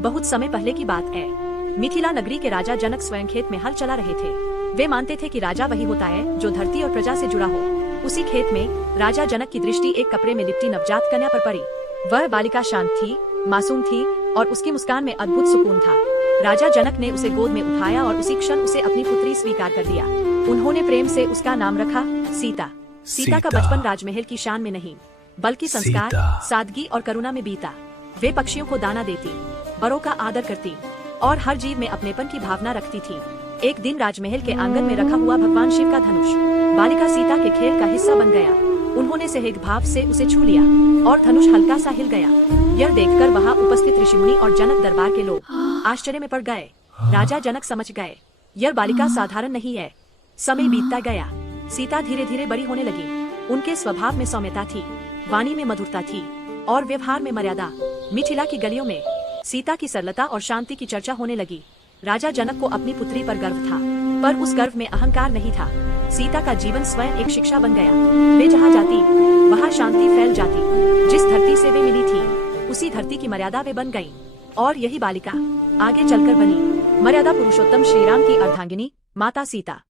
बहुत समय पहले की बात है। मिथिला नगरी के राजा जनक स्वयं खेत में हल चला रहे थे। वे मानते थे कि राजा वही होता है जो धरती और प्रजा से जुड़ा हो। उसी खेत में राजा जनक की दृष्टि एक कपड़े में लिपटी नवजात कन्या पर पड़ी। वह बालिका शांत थी, मासूम थी और उसकी मुस्कान में अद्भुत सुकून था। राजा जनक ने उसे गोद में उठाया और उसी क्षण उसे अपनी पुत्री स्वीकार कर लिया। उन्होंने प्रेम से उसका नाम रखा सीता। सीता का बचपन राजमहल की शान में नहीं, बल्कि संस्कार, सादगी और करुणा में बीता। वे पक्षियों को दाना देती, बड़ों का आदर करती और हर जीव में अपनेपन की भावना रखती थी। एक दिन राजमहल के आंगन में रखा हुआ भगवान शिव का धनुष बालिका सीता के खेल का हिस्सा बन गया। उन्होंने सहज भाव से उसे छू लिया और धनुष हल्का सा हिल गया। यह देखकर वहां उपस्थित ऋषिमुनि और जनक दरबार के लोग आश्चर्य में पड़ गए। राजा जनक समझ गए, यह बालिका साधारण नहीं है। समय बीतता गया, सीता धीरे धीरे बड़ी होने लगी। उनके स्वभाव में सौम्यता थी, वाणी में मधुरता थी और व्यवहार में मर्यादा। मिथिला की गलियों में सीता की सरलता और शांति की चर्चा होने लगी। राजा जनक को अपनी पुत्री पर गर्व था, पर उस गर्व में अहंकार नहीं था। सीता का जीवन स्वयं एक शिक्षा बन गया। वे जहाँ जाती वहाँ शांति फैल जाती। जिस धरती से वे मिली थी उसी धरती की मर्यादा वे बन गयी। और यही बालिका आगे चलकर बनी मर्यादा पुरुषोत्तम श्री राम की अर्धांगिनी माता सीता।